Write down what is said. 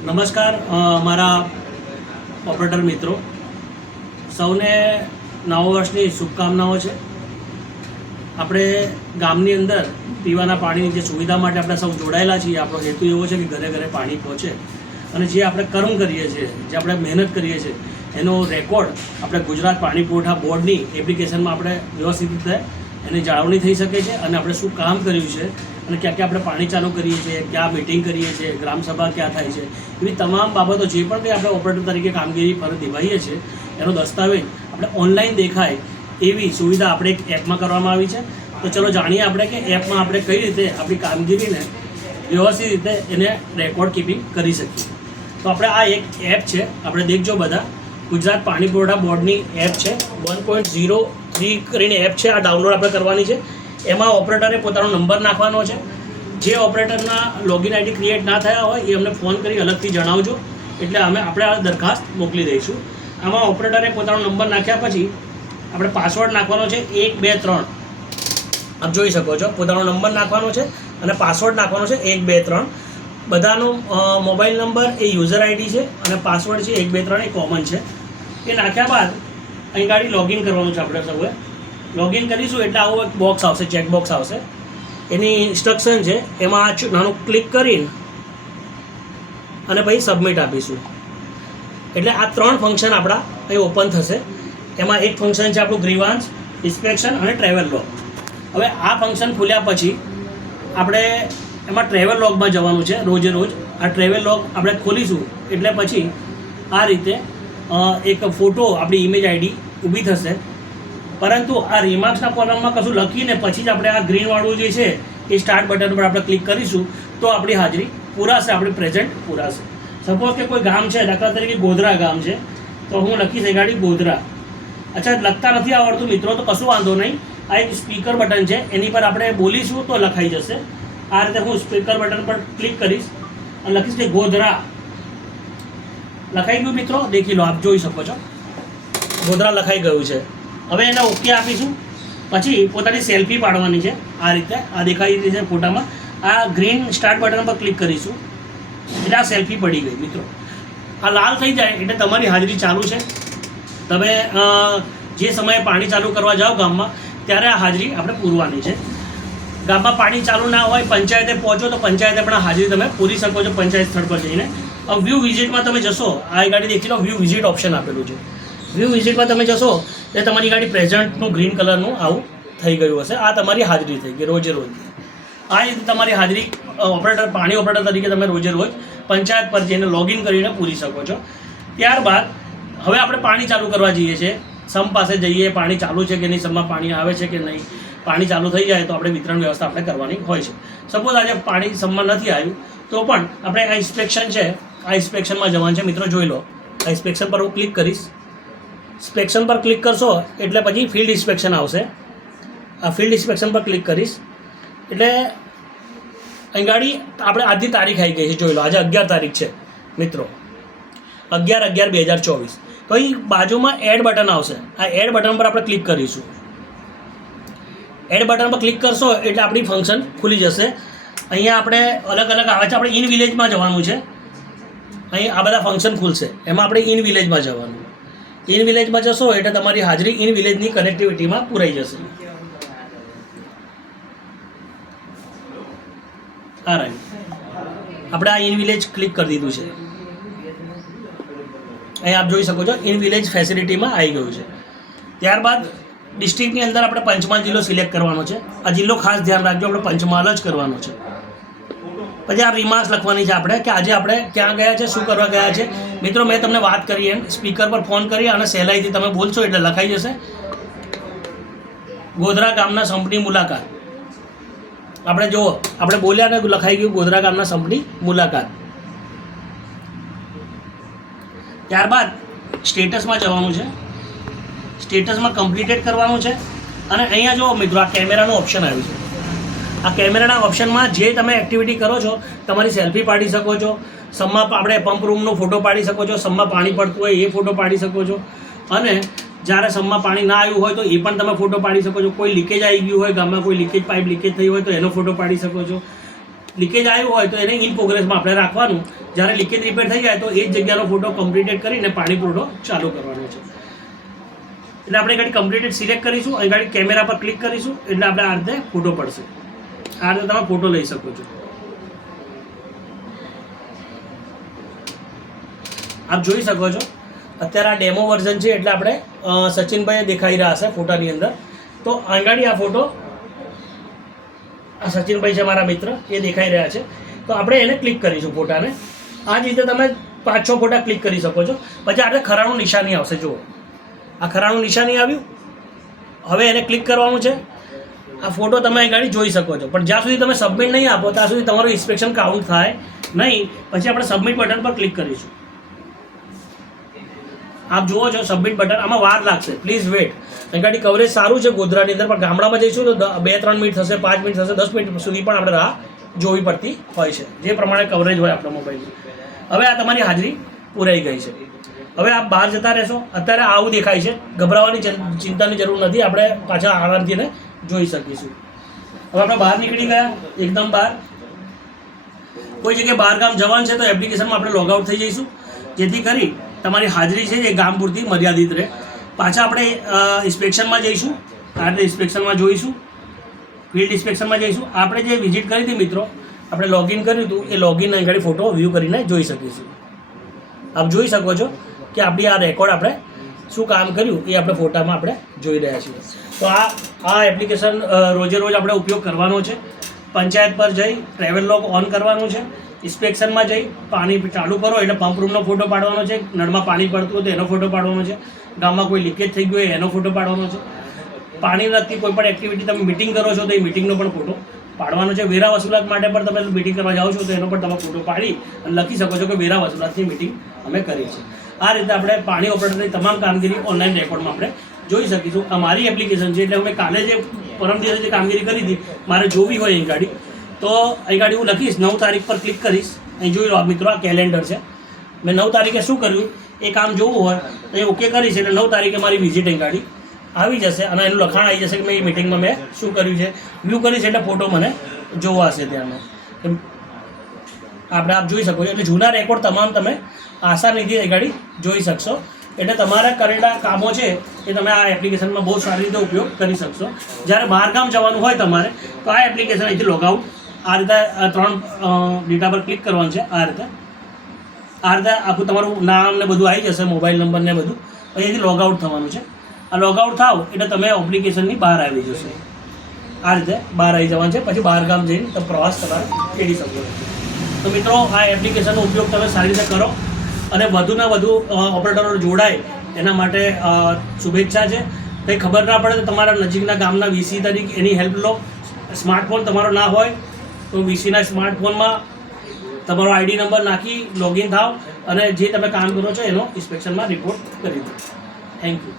નમસ્કાર મારા ઓપરેટર મિત્રો, સૌને નવા વર્ષની શુભકામનાઓ છે. આપણે ગામની અંદર પીવાના પાણીની જે સુવિધા માટે આપણે સૌ જોડાયેલા છીએ. આપણો હેતુ એવો છે કે ઘરે ઘરે પાણી પહોંચે અને જે આપણે કર્મ કરીએ છીએ, જે આપણે મહેનત કરીએ છીએ, એનો રેકોર્ડ આપણે ગુજરાત પાણી પુરવઠા બોર્ડની એપ્લિકેશનમાં આપણે વ્યવસ્થિત રીતે એની જાળવણી થઈ શકે છે અને આપણે શું કામ કર્યું છે અને ક્યાં ક્યાં આપણે પાણી ચાલુ કરીએ છીએ, ક્યાં મિટિંગ કરીએ છીએ, ગ્રામસભા ક્યાં થાય છે, એવી તમામ બાબતો જે પણ કંઈ આપણે ઓપરેટર તરીકે કામગીરી ફરજ નિભાવીએ છીએ એનો દસ્તાવેજ આપણે ઓનલાઈન દેખાય એવી સુવિધા આપણે એક એપમાં કરવામાં આવી છે. તો ચલો જાણીએ આપણે કે એપમાં આપણે કઈ રીતે આપણી કામગીરીને વ્યવસ્થિત રીતે એને રેકોર્ડ કીપિંગ કરી શકીએ. તો આપણે આ એક એપ છે, આપણે દેખજો બધા, ગુજરાત પાણી પુરવઠા બોર્ડની એપ છે. 1.03 કરીને એપ છે, આ ડાઉનલોડ આપણે કરવાની છે. એમાં ઓપરેટરે પોતાનો નંબર નાખવાનો છે. જે ઓપરેટરના લોગિન આઈડી ક્રિએટ ના થયા હોય એ અમને ફોન કરી અલગથી જણાવજો, એટલે આપણે આ દરખાસ્ત મોકલી દઈશું. આમાં ઓપરેટરે પોતાનો નંબર નાખ્યા પછી આપણે પાસવર્ડ નાખવાનો છે 1 2 3. આપ જોઈ શકો છો, પોતાનો નંબર નાખવાનો છે અને પાસવર્ડ નાખવાનો છે 1 2 3. બધાનો મોબાઈલ નંબર એ યુઝર આઈડી છે અને પાસવર્ડ છે 1 2 3 એ કોમન છે. એ નાખ્યા બાદ અહીં ગાડી લોગિન કરવાનું છે. આપણે સૌએ લોગિન કરીશું એટલે આવું એક બોક્સ આવશે, ચેક બોક્સ આવશે. એની ઇન્સ્ટ્રક્શન છે, એમાં નાનું ક્લિક કરીને અને પછી સબમિટ આપીશું એટલે આ 3 ફંક્શન આપણા અહીં ઓપન થશે. એમાં એક ફંક્શન છે આપણું ગ્રીવાન્સ, ઇન્સ્પેક્શન અને ટ્રેવલ લોગ. હવે આ ફંક્શન ખુલ્યા પછી આપણે એમાં ટ્રેવલ લોગમાં જવાનું છે. રોજે રોજ આ ટ્રેવલ લોગ આપણે ખોલીશું એટલે પછી આ રીતે એક ફોટો, આપણી ઇમેજ આઈડી ઊભી થશે. પરંતુ આ રિમાર્ક્સના કોલમમાં કશું લખીને પછી જ આપણે આ ગ્રીનવાળું જે છે એ સ્ટાર્ટ બટન પર આપણે ક્લિક કરીશું તો આપણી હાજરી પૂરાશે, આપણી પ્રેઝન્ટ પૂરાશે. સપોઝ કે કોઈ ગામ છે, દાખલા તરીકે ગોધરા ગામ છે, તો હું લખીશ એ ગાડી ગોધરા. અચ્છા, લખતા નથી આવડતું મિત્રો તો કશું વાંધો નહીં. આ એક સ્પીકર બટન છે, એની પર આપણે બોલીશું તો લખાઈ જશે. આ રીતે હું સ્પીકર બટન પર ક્લિક કરીશ અને લખીશ કે ગોધરા. લખાઈ ગયું મિત્રો, દેખી લો, આપ જોઈ શકો છો ગોધરા લખાઈ ગયું છે. હવે એને ઓકે આપીશું. પછી પોતાની સેલ્ફી પાડવાની છે. આ રીતે આ દેખાઈ રહી છે ફોટામાં. આ ગ્રીન સ્ટાર્ટ બટન પર ક્લિક કરીશું એટલે આ સેલ્ફી પડી ગઈ મિત્રો. આ લાલ થઈ જાય એટલે તમારી હાજરી ચાલુ છે. તમે જે સમયે પાણી ચાલુ કરવા જાઓ ગામમાં ત્યારે આ હાજરી આપણે પૂરવાની છે. ગામમાં પાણી ચાલુ ના હોય, પંચાયતે પહોંચો તો પંચાયતે પણ હાજરી તમે પૂરી શકો છો પંચાયત સ્થળ પર જઈને. વ્યૂ વિઝિટમાં તમે જશો, આ ગાડી દેખી લો, વ્યૂ વિઝિટ ઓપ્શન આપેલું છે. વ્યૂ વિઝિટમાં તમે જશો એટલે તમારી ગાડી પ્રેઝન્ટનું ગ્રીન કલરનું આવું થઈ ગયું હશે. આ તમારી હાજરી થઈ ગઈ રોજે રોજ. આ રીતે તમારી હાજરી ઓપરેટર, પાણી ઓપરેટર તરીકે તમે રોજે રોજ પંચાયત પર જઈને લોગિન કરીને પૂરી શકો છો. ત્યારબાદ હવે આપણે પાણી ચાલુ કરવા જઈએ છીએ. સમ પાસે જઈએ, પાણી ચાલુ છે કે નહીં, સમમાં પાણી આવે છે કે નહીં. પાણી ચાલુ થઈ જાય તો આપણે વિતરણ વ્યવસ્થા આપણે કરવાની હોય છે. સપોઝ આજે પાણી સમમાં નથી આવ્યું તો પણ આપણે આ ઇન્સ્પેક્શન છે, આ ઇન્સ્પેક્શનમાં જવાનું છે. મિત્રો જોઈ લો, આ ઇન્સ્પેક્શન પર હું ક્લિક કરીશ. ઇન્સ્પેક્શન પર ક્લિક કરશો એટલે પછી ફિલ્ડ ઇન્સ્પેક્શન આવશે. આ ફિલ્ડ ઇન્સ્પેક્શન પર ક્લિક કરીશ એટલે અહીં ગાડી આપણે આજની તારીખ આવી ગઈ છે. જોઈ લો, આજે 11 તારીખ છે મિત્રો, 11/11/2024. તો અહીં બાજુમાં એડ બટન આવશે. આ એડ બટન પર આપણે ક્લિક કરીશું. એડ બટન પર ક્લિક કરશો એટલે આપણી ફંક્શન ખુલી જશે. અહીંયા આપણે અલગ અલગ આવે છે. આપણે ઇન વિલેજમાં જવાનું છે. અહીં આ બધા ફંક્શન ખુલશે, એમાં આપણે ઇન વિલેજમાં જવાનું. ઇન વિલેજમાં જશો એટલે તમારી હાજરી ઇન વિલેજની કનેક્ટિવિટીમાં પૂરાઈ જશે. આ રાઈટ, આપણે આ ઇન વિલેજ ક્લિક કરી દીધું છે. અહીં આપ જોઈ શકો છો ઇન વિલેજ ફેસિલિટીમાં આવી ગયું છે. ત્યારબાદ ડિસ્ટ્રિક્ટની અંદર આપણે પંચમહાલ જિલ્લો સિલેક્ટ કરવાનો છે. આ જિલ્લો ખાસ ધ્યાન રાખજો, આપણે પંચમહાલ જ કરવાનો છે. પછી આ રિમાર્ક્સ લખવાની છે આપણે કે આજે આપણે ક્યાં ગયા છે, શું કરવા ગયા છે. મિત્રો મેં તમને વાત કરી એમ સ્પીકર પર ફોન કરી અને સહેલાઈથી તમે બોલશો એટલે લખાઈ જશે. ગોધરા ગામના સંપની મુલાકાત. આપણે જુઓ, આપણે બોલ્યા ને લખાઈ ગયું ગોધરા ગામના સંપની મુલાકાત. ત્યારબાદ સ્ટેટસમાં જવાનું છે. સ્ટેટસમાં કમ્પ્લીટેડ કરવાનું છે. અને અહીંયા જો મિત્રો આ કેમેરાનું ઓપ્શન આવ્યું છે. આ કેમેરાના ઓપ્શનમાં જે તમે એક્ટિવિટી કરો છો, તમારી સેલ્ફી પાડી શકો છો. સમમાં આપણે પંપ રૂમનો ફોટો પાડી શકો છો. સમમાં પાણી પડતું હોય એ ફોટો પાડી શકો છો. અને જ્યારે સમમાં પાણી ના આવ્યું હોય તો એ પણ તમે ફોટો પાડી શકો છો. કોઈ લીકેજ આવી ગયું હોય, ગામમાં કોઈ લીકેજ પાઇપ લીકેજ થઈ હોય તો એનો ફોટો પાડી શકો છો. લીકેજ આવ્યું હોય તો એને ઇન પ્રોગ્રેસમાં આપણે રાખવાનું. જ્યારે લીકેજ રિપેર થઈ જાય તો એ જ જગ્યાનો ફોટો કમ્પ્લીટેડ કરીને પાણી પુરવઠો ચાલુ કરવાનો છે. એટલે આપણે ગાડી કમ્પ્લીટેડ સિલેક્ટ કરીશું અને ગાડી કેમેરા પર ક્લિક કરીશું એટલે આપણે આ રીતે ફોટો પડશે. આ રીતે તમે ફોટો લઈ શકો છો. આપ જોઈ શકો છો અત્યારે આ ડેમો વર્ઝન છે એટલે આપણે સચિનભાઈ દેખાઈ રહ્યા હશે ફોટાની અંદર. તો આગળ આ ફોટો આ સચિનભાઈ છે મારા મિત્ર, એ દેખાઈ રહ્યા છે. તો આપણે એને ક્લિક કરીશું ફોટાને. આ જ રીતે તમે 5-6 ફોટા ક્લિક કરી શકો છો. પછી આપણે ખરાનું નિશાની આવશે. જુઓ આ ખરાનું નિશાની આવ્યું. હવે એને ક્લિક કરવાનું છે. આ ફોટો તમે અહીં ગાડી જોઈ શકો છો. પણ જ્યાં સુધી તમે સબમિટ નહીં આપો ત્યાં સુધી તમારું ઇન્સ્પેક્શન કાઉન્ટ થાય નહીં. પછી આપણે સબમિટ બટન પર ક્લિક કરીશું. આપ જુઓ છો સબમિટ બટન. આમાં વાર લાગશે, પ્લીઝ વેટ. અહીં ગાડી કવરેજ સારું છે ગોધરાની અંદર, પણ ગામડામાં જઈશું તો 2-3 મિનિટ થશે, 5 મિનિટ થશે, 10 મિનિટ સુધી પણ આપણે રાહ જોવી પડતી હોય છે, જે પ્રમાણે કવરેજ હોય આપણા મોબાઈલનું. હવે આ તમારી હાજરી પૂરાઈ ગઈ છે. હવે આપ બહાર જતા રહેશો. અત્યારે આવું દેખાય છે, ગભરાવાની ચિંતાની જરૂર નથી. આપણે પાછા આરામથી એને જોઈ શકીશું. હવે આપણે બહાર નીકળી ગયા, એકદમ બહાર. કોઈ જગ્યાએ બહાર ગામ જવાનું છે તો એપ્લિકેશનમાં આપણે લોગઆઉટ થઈ જઈશું, જેથી કરી તમારી હાજરી છે એ ગામ પૂરતી મર્યાદિત રહે. પાછા આપણે ઇન્સ્પેક્શનમાં જઈશું. આ રીતે ઇન્સ્પેક્શનમાં જોઈશું, ફિલ્ડ ઇન્સ્પેક્શનમાં જઈશું. આપણે જે વિઝિટ કરી હતી મિત્રો, આપણે લોગિન કર્યું હતું, એ લોગિન આગળ ફોટો વ્યૂ કરીને જોઈ શકીશું. આપ જોઈ શકો છો કે આપણી આ રેકોર્ડ આપણે શું કામ કર્યું એ આપણે ફોટામાં આપણે જોઈ રહ્યા છીએ. તો આ એપ્લિકેશન રોજે રોજ આપણે ઉપયોગ કરવાનો છે. પંચાયત પર જઈ ટ્રાવેલ લોગ ઓન કરવાનું છે. ઇન્સ્પેક્શનમાં જઈ પાણી ચાલુ કરો એટલે પંપ રૂમનો ફોટો પાડવાનો છે. નળમાં પાણી પડતું હોય તો એનો ફોટો પાડવાનો છે. ગામમાં કોઈ લીકેજ થઈ ગયું હોય એનો ફોટો પાડવાનો છે. પાણી લગતી કોઈ પણ એક્ટિવિટી તમે મિટિંગ કરો છો તો એ મિટિંગનો પણ ફોટો પાડવાનો છે. વેરા વસૂલાત માટે પણ તમે મિટિંગ કરવા જાઓ છો તો એનો પણ તમે ફોટો પાડી અને લખી શકો છો કે વેરા વસૂલાતની મિટિંગ અમે કરી છે. આ રીતે આપણે પાણી ઓપરેટરની તમામ કામગીરી ઓનલાઈન રેકોર્ડમાં આપણે જોઈ શકીશું. આ મારી એપ્લિકેશન છે એટલે અમે કાલે જે પરમ દિવસે જે કામગીરી કરી હતી મારે જોવી હોય અહીં ગાડી તો અહીં ગાડી હું લખીશ, 9 તારીખ પર ક્લિક કરીશ. અહીં જોઈ લો મિત્રો, આ કેલેન્ડર છે. મેં 9 તારીખે શું કર્યું એ કામ જોવું હોય તો એ ઓકે કરીશ એટલે 9 તારીખે મારી વિઝિટ અહીં ગાડી આવી જશે અને એનું લખાણ આવી જશે કે મેં એ મિટિંગમાં મેં શું કર્યું છે. વ્યૂ કરીશ એટલે ફોટો મને જોવા હશે ત્યાંનો. આપણે આપ જોઈ શકો છો. એટલે જૂના રેકોર્ડ તમામ તમે આસાનીથી અહીં ગાડી જોઈ શકશો. એટલે તમારા કરેલા કામો છે એ તમે આ એપ્લિકેશનમાં બહુ સારી રીતે ઉપયોગ કરી શકશો. જ્યારે બહારગામ જવાનું હોય તમારે તો આ એપ્લિકેશન અહીંથી લોગઆઉટ આ રીતે 3 ડેટા પર ક્લિક કરવાનું છે. આ રીતે આખું તમારું નામ ને બધું આવી જશે, મોબાઈલ નંબર ને બધું. અહીંયાથી લોગઆઉટ થવાનું છે. આ લોગઆઉટ થાવ એટલે તમે એપ્લિકેશનની બહાર આવી જશો. આ રીતે બહાર આવી જવાનું છે. પછી બહારગામ જઈને તમે પ્રવાસ તમારે ખેડી શકો છો. તો મિત્રો આ એપ્લિકેશનનો ઉપયોગ તમે સારી રીતે કરો અને વધુને વધુ ઓપરેટરો જોડાય એના માટે શુભેચ્છા છે. કંઈ ખબર ના પડે તો તમારા નજીકના ગામના વીસી તરીકે એની હેલ્પ લો. સ્માર્ટફોન તમારો ના હોય તો વીસીના સ્માર્ટફોનમાં તમારો આઈડી નંબર નાખી લોગિન થાવ અને જે તમે કામ કરો છો એનો ઇન્સ્પેક્શનમાં રિપોર્ટ કરી દો. Thank you.